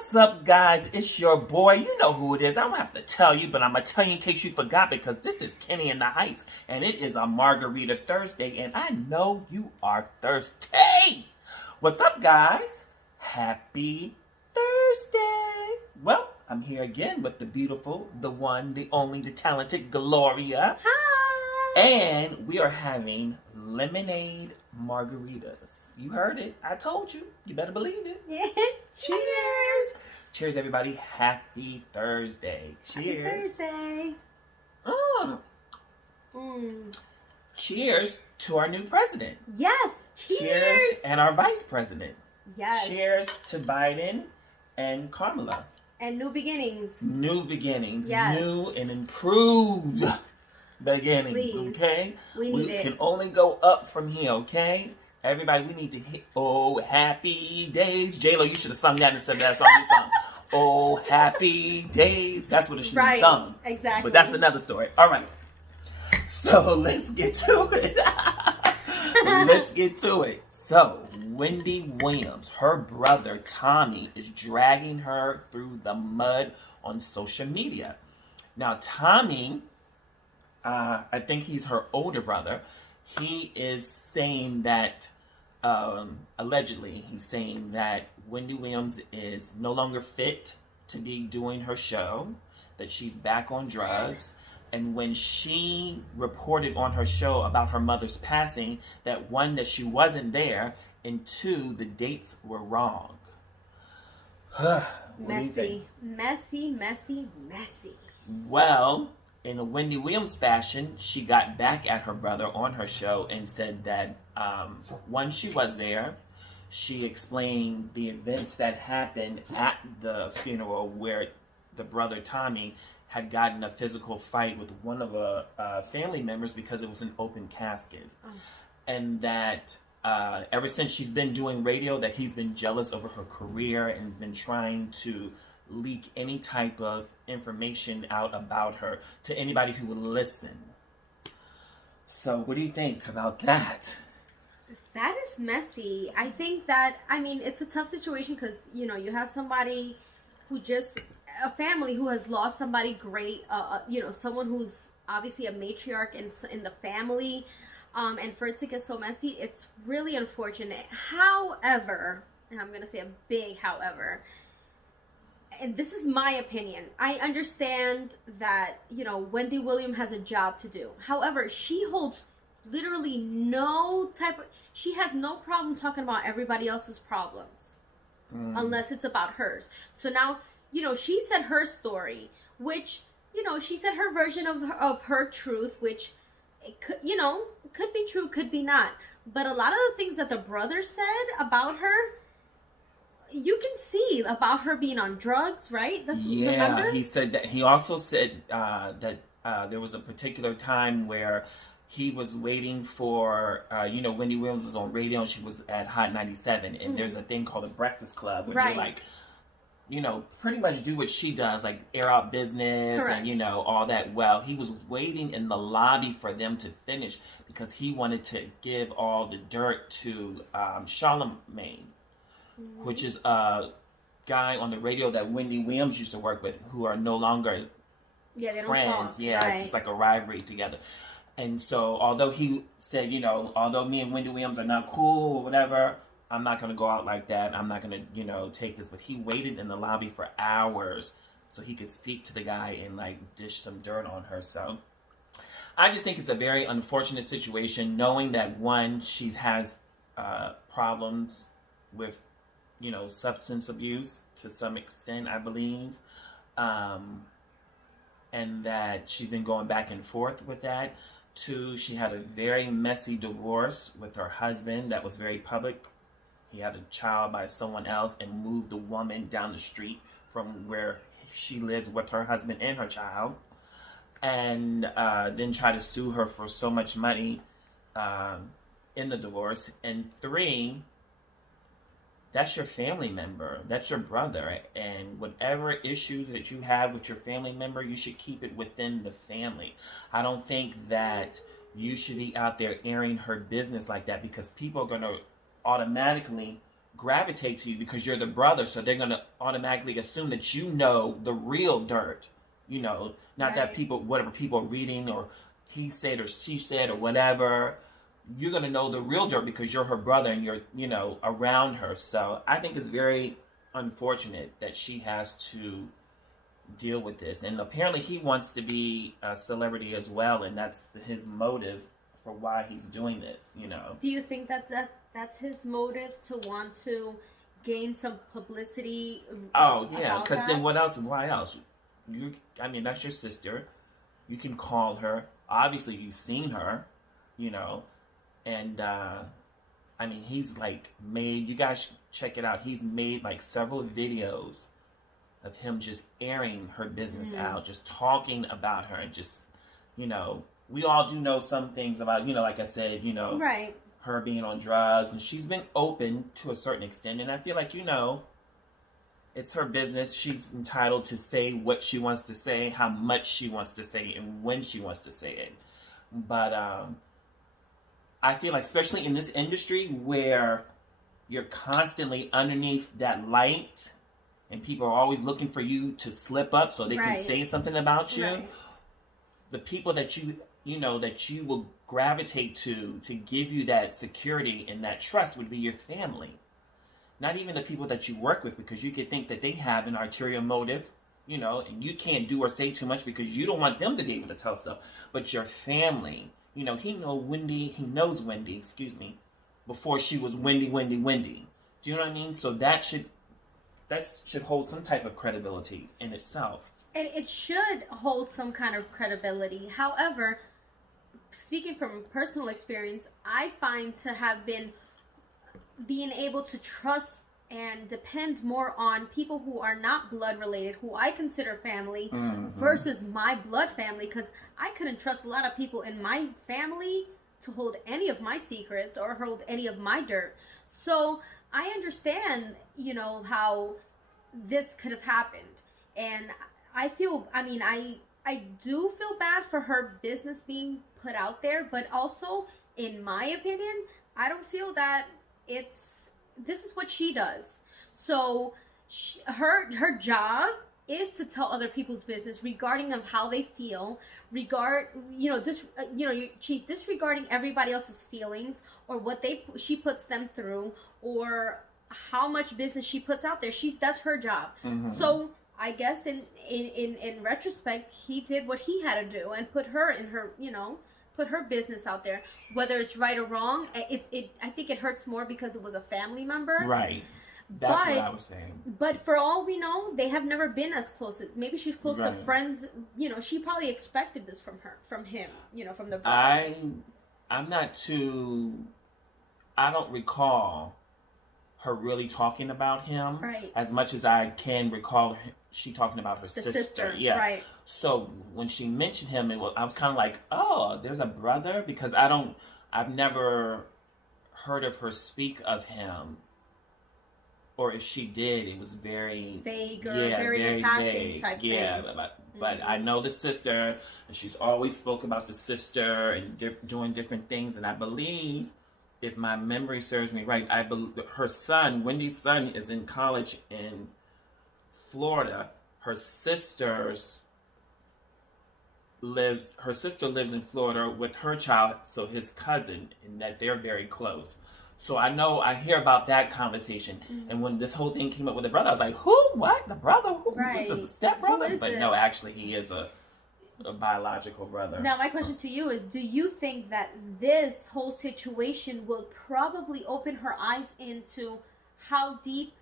What's up, guys? It's your boy. You know who it is. I don't have to tell you, but I'm going to tell you in case you forgot, because this is Kenny in the Heights, and it is a Margarita Thursday, and I know you are thirsty. What's up, guys? Happy Thursday. Well, I'm here again with the beautiful, the one, the only, the talented Gloria. Hi. And we are having lemonade margaritas. You heard it. I told you. You better believe it. Yeah. Cheers. Cheers, everybody. Happy Thursday. Cheers. Happy Thursday. Cheers to our new president. Yes. Cheers. And our vice president. Yes. Cheers to Biden and Kamala. And new beginnings. New beginnings. Yes. New and improved beginnings. Please. Okay? We need it. Can only go up from here, okay? Everybody, we need to hit, oh, happy days. J-Lo, you should have sung that instead of that song you sung. Oh, happy days. That's what it should be sung. Exactly. But that's another story. All right. So let's get to it. Let's get to it. So, Wendy Williams, her brother Tommy, is dragging her through the mud on social media. Now, Tommy, I think he's her older brother. He is saying that, allegedly, he's saying that Wendy Williams is no longer fit to be doing her show, that she's back on drugs. And when she reported on her show about her mother's passing, that one, that she wasn't there, and two, the dates were wrong. Messy. Well, in a Wendy Williams fashion, she got back at her brother on her show and said that, one, she was there. She explained the events that happened at the funeral where the brother Tommy had gotten a physical fight with one of the family members because it was an open casket. Oh. And that ever since she's been doing radio, that he's been jealous over her career and has been trying to leak any type of information out about her to anybody who would listen. So what do you think about that? That is messy. I think that, it's a tough situation because, you have somebody who a family who has lost somebody great, someone who's obviously a matriarch in the family, and for it to get so messy, it's really unfortunate. However, and I'm going to say a big however, and this is my opinion, I understand that, Wendy Williams has a job to do. However, she holds literally she has no problem talking about everybody else's problems unless it's about hers. So now, she said her story, which, she said her version of her truth, which it could, could be true, could be not. But a lot of the things that the brother said about her, you can see about her being on drugs, right? Remember? He said that. He also said that there was a particular time where he was waiting for, Wendy Williams was on radio and she was at Hot 97. And there's a thing called the Breakfast Club where they like, pretty much do what she does, like air out business. Correct. And, all that. Well, he was waiting in the lobby for them to finish because he wanted to give all the dirt to Charlemagne, which is a guy on the radio that Wendy Williams used to work with, who are no longer they friends. Don't talk. Right. It's like a rivalry together. And so, although he said, although me and Wendy Williams are not cool or whatever, I'm not going to go out like that. I'm not going to, take this. But he waited in the lobby for hours so he could speak to the guy and, dish some dirt on her. So I just think it's a very unfortunate situation, knowing that, one, she has problems with, substance abuse to some extent, I believe. And that she's been going back and forth with that. Two, she had a very messy divorce with her husband that was very public. He had a child by someone else and moved the woman down the street from where she lived with her husband and her child. And then tried to sue her for so much money in the divorce. And three, that's your family member. That's your brother. And whatever issues that you have with your family member, you should keep it within the family. I don't think that you should be out there airing her business like that, because people are going to automatically gravitate to you because you're the brother, so they're going to automatically assume that you know the real dirt, you know, not that whatever people are reading or he said or she said or whatever. You're going to know the real dirt because you're her brother and you're, you know, around her. So I think it's very unfortunate that she has to deal with this. And apparently he wants to be a celebrity as well, and that's his motive for why he's doing this, you know. Do you think that's his motive, to want to gain some publicity? Oh yeah, because then what else? Why else? I mean, that's your sister. You can call her. Obviously, you've seen her, you know, and I mean, he's like made. You guys should check it out. He's made like several videos of him just airing her business out, just talking about her, and just, you know, we all do know some things about, you know, like I said, you know, her being on drugs, and she's been open to a certain extent, and I feel like, you know, it's her business. She's entitled to say what she wants to say, how much she wants to say, and when she wants to say it. But I feel like, especially in this industry where you're constantly underneath that light and people are always looking for you to slip up so they can say something about you, the people that you know, that you will gravitate to give you that security and that trust would be your family. Not even the people that you work with, because you could think that they have an ulterior motive, you know, and you can't do or say too much because you don't want them to be able to tell stuff. But your family, you know, he knows Wendy, excuse me, before she was Wendy. Do you know what I mean? So that should hold some type of credibility in itself. And it should hold some kind of credibility. However, speaking from personal experience, I find to have been being able to trust and depend more on people who are not blood related, who I consider family, versus my blood family, because I couldn't trust a lot of people in my family to hold any of my secrets or hold any of my dirt. So I understand, you know, how this could have happened. And I do feel bad for her business being put out there, but also, in my opinion, I don't feel that this is what she does. So her job is to tell other people's business regarding of how they feel, she's disregarding everybody else's feelings or what she puts them through, or how much business she puts out there. That's her job. So I guess in retrospect, he did what he had to do and put her business out there. Whether it's right or wrong, I think it hurts more because it was a family member. Right. That's what I was saying. But for all we know, they have never been as close as, maybe she's close to friends. You know, she probably expected this from him, you know, from the brother. I don't recall her really talking about him as much as I can recall she talking about her sister. Yeah. Right. So when she mentioned him, I was kind of like, oh, there's a brother, because I've never heard of her speak of him, or if she did, it was very vague or very passing type thing. Yeah, but I know the sister, and she's always spoke about the sister and doing different things, and I believe, if my memory serves me right, I believe her son, Wendy's son, is in college in Florida. Her sister lives in Florida with her child, so his cousin, and that they're very close. So I hear about that conversation. And when this whole thing came up with the brother, I was like, who? What? The brother? Who is this? A stepbrother? But no, actually he is a biological brother. Now, my question to you is, do you think that this whole situation will probably open her eyes into how deep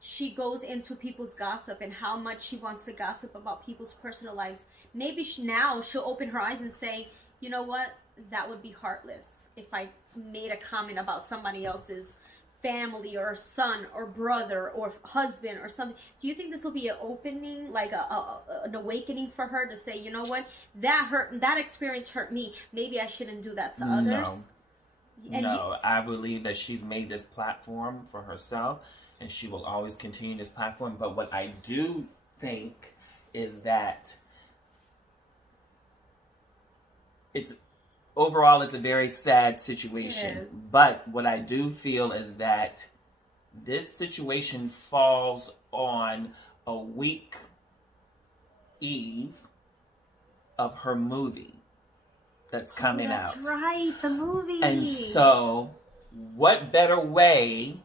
she goes into people's gossip and how much she wants to gossip about people's personal lives? Maybe now she'll open her eyes and say, you know what, that would be heartless if I made a comment about somebody else's family or son or brother or husband or something. Do you think this will be an opening, like an awakening for her to say, you know what, that experience hurt me, maybe I shouldn't do that to others? No, I believe that she's made this platform for herself, and she will always continue this platform. But what I do think is that overall it's a very sad situation. But what I do feel is that this situation falls on a week eve of her movie that's coming out. That's right, the movie. And so, what better way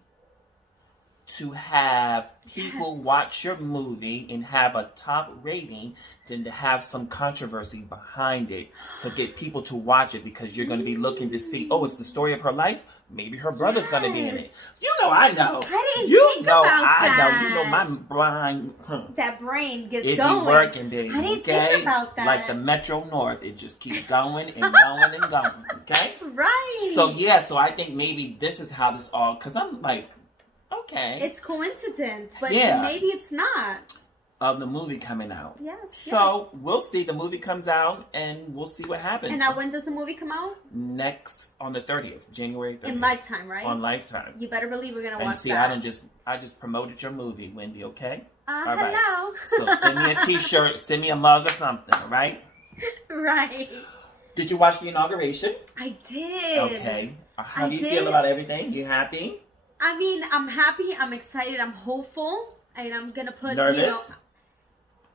to have people watch your movie and have a top rating than to have some controversy behind it. So get people to watch it because you're going to be looking to see, oh, it's the story of her life? Maybe her brother's going to be in it. You know I know. I didn't think about that. You know my brain. That brain gets It going. be working, baby. I didn't think about that. Like the Metro North. It just keeps going and going and going. Okay? Right. So, yeah. So, I think maybe this is how this all... Because I'm like... Okay. It's coincidence, but yeah. maybe it's not. Of the movie coming out. Yes. So we'll see. The movie comes out and we'll see what happens. And now when does the movie come out? Next on the 30th, January 30th. In Lifetime, right? On Lifetime. You better believe we're gonna watch and see, that. I just promoted your movie, Wendy, okay? All right. Hello. So send me a t-shirt, send me a mug or something, all right? Right. Did you watch the inauguration? I did. Okay. How do you feel about everything? You happy? I mean, I'm happy, I'm excited, I'm hopeful, and I'm gonna put, nervous?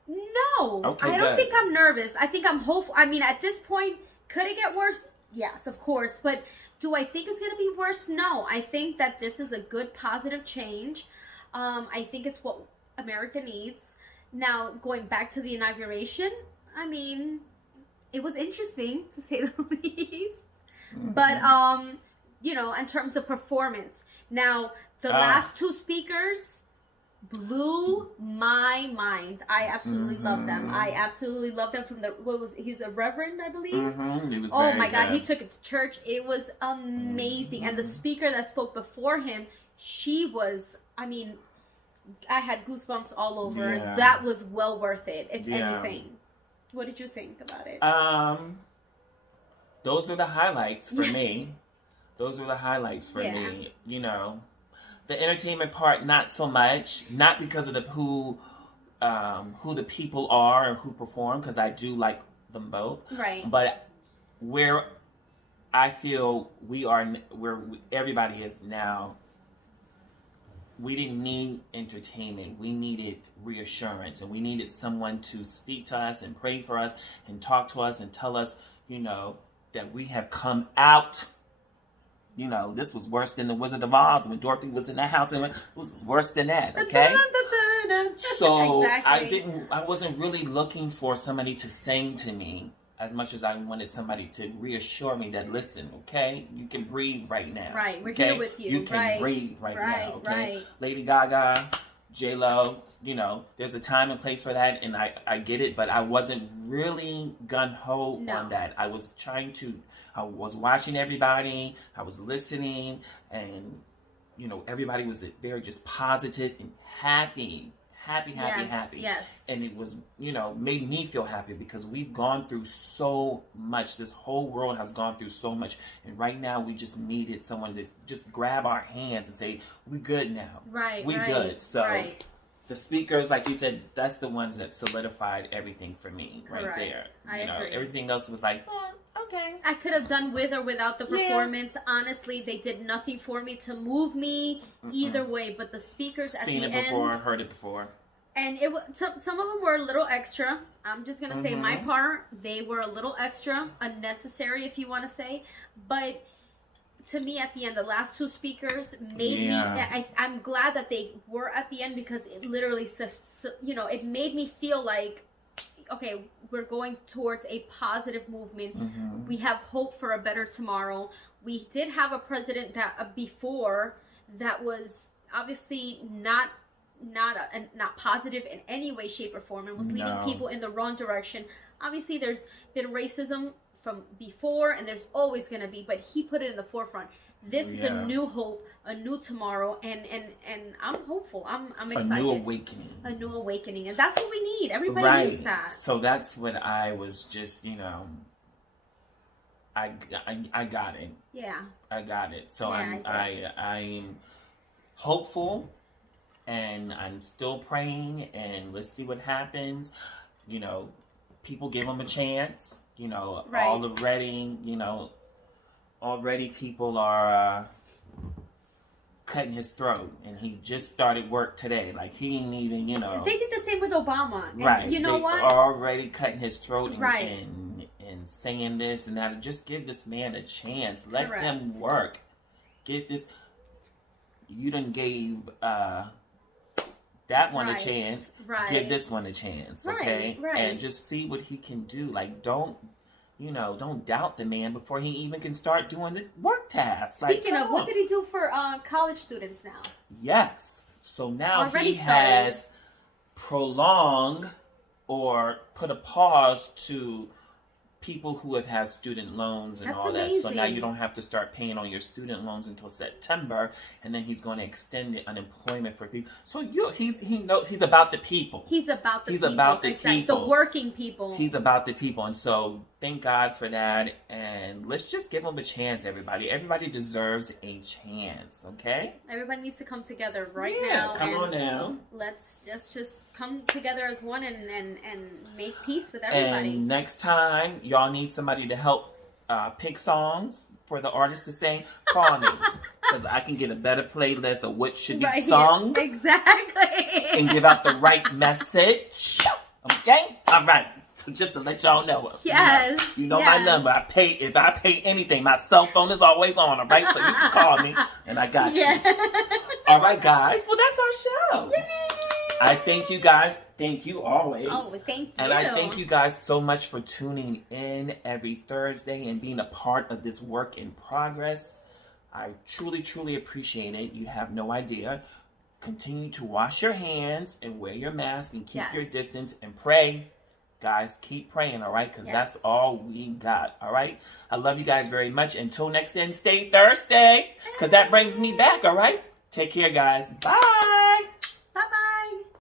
No. Okay, I don't think I'm nervous. I think I'm hopeful. I mean, at this point, could it get worse? Yes, of course. But do I think it's gonna be worse? No. I think that this is a good, positive change. I think it's what America needs. Now, going back to the inauguration, I mean, it was interesting, to say the least. Mm-hmm. But, in terms of performance. Now, the last two speakers blew my mind. I absolutely love them. I absolutely love them from he's a reverend, I believe. He was oh my God, he took it to church. It was amazing. And the speaker that spoke before him, she was, I mean, I had goosebumps all over. Yeah. That was well worth it, if anything. What did you think about it? Those are the highlights for me. Those were the highlights for me. The entertainment part, not so much. Not because of who the people are or who perform, because I do like them both. Right. But where I feel where everybody is now, we didn't need entertainment. We needed reassurance, and we needed someone to speak to us and pray for us and talk to us and tell us, that we have come out. This was worse than the Wizard of Oz when Dorothy was in that house, and it was worse than that, okay? So exactly. I wasn't really looking for somebody to sing to me as much as I wanted somebody to reassure me that, listen, okay, you can breathe right now. Right, we're okay? here with you. You can breathe right now, okay? Right. Lady Gaga, J-Lo, there's a time and place for that, and I get it, but I wasn't really gung-ho on that. I was watching everybody, I was listening, and, everybody was very just positive and happy. Yes. And it was, made me feel happy because we've gone through so much. This whole world has gone through so much. And right now we just needed someone to just grab our hands and say, we good now. Right. We good. So the speakers, like you said, that's the ones that solidified everything for me right there. I agree. Everything else was like, okay. I could have done with or without the performance. Honestly, they did nothing for me to move me either way. But the speakers at the end... Seen it before, heard it before. And some of them were a little extra. I'm just going to say my part. They were a little extra, unnecessary if you want to say. But to me, at the end, the last two speakers made me... I'm glad that they were at the end because it literally, it made me feel like, okay, we're going towards a positive movement. We have hope for a better tomorrow. We did have a president that before that was obviously not positive in any way, shape, or form, and was leading people in the wrong direction. Obviously, there's been racism from before, and there's always going to be, but he put it in the forefront. This is a new hope, a new tomorrow, and I'm hopeful. I'm excited. A new awakening. A new awakening, and that's what we need. Everybody needs that. So that's what I was just, I got it. Yeah. I got it. So I'm hopeful. And I'm still praying, and let's see what happens. People give them a chance. Already people are cutting his throat, and he just started work today. Like, he didn't even, you know. They did the same with Obama. And right. You know they what? already cutting his throat and, Right. and saying this and that. Just give this man a chance. Let Correct. him work. Give this. You done gave that one Right. a chance. Right. Give this one a chance, okay? Right. And just see what he can do. Like, don't doubt the man before he even can start doing the work tasks. Speaking like, of, what did he do for college students now? Yes. So now Already he has prolonged or put a pause to people who have had student loans and That's all that. So now amazing. you don't have to start paying on your student loans until September, and then he's going to extend the unemployment for people. So he's about the people. He's about the He's people. about the exactly. people. The working people. He's about the people. And so thank God for that. And let's just give him a chance, everybody. Everybody deserves a chance, okay? Everybody needs to come together right Yeah, now. come and on now. Let's just come together as one and make peace with everybody. And next time y'all need somebody to help pick songs for the artist to sing, call me. Because I can get a better playlist of what should be Right, sung. Exactly. And give out the right message. Okay? All right. So just to let y'all know. Yes. You know my number. If I pay anything, my cell phone is always on, all right? So you can call me and I got you. All right, guys. Well, that's our show. Yay. I thank you guys. Thank you always. Oh, thank you. And I thank you guys so much for tuning in every Thursday and being a part of this work in progress. I truly, truly appreciate it. You have no idea. Continue to wash your hands and wear your mask and keep your distance and pray. Guys, keep praying, all right? Because that's all we got, all right? I love you guys very much. Until next then, stay thirsty, because that brings me back, all right? Take care, guys. Bye.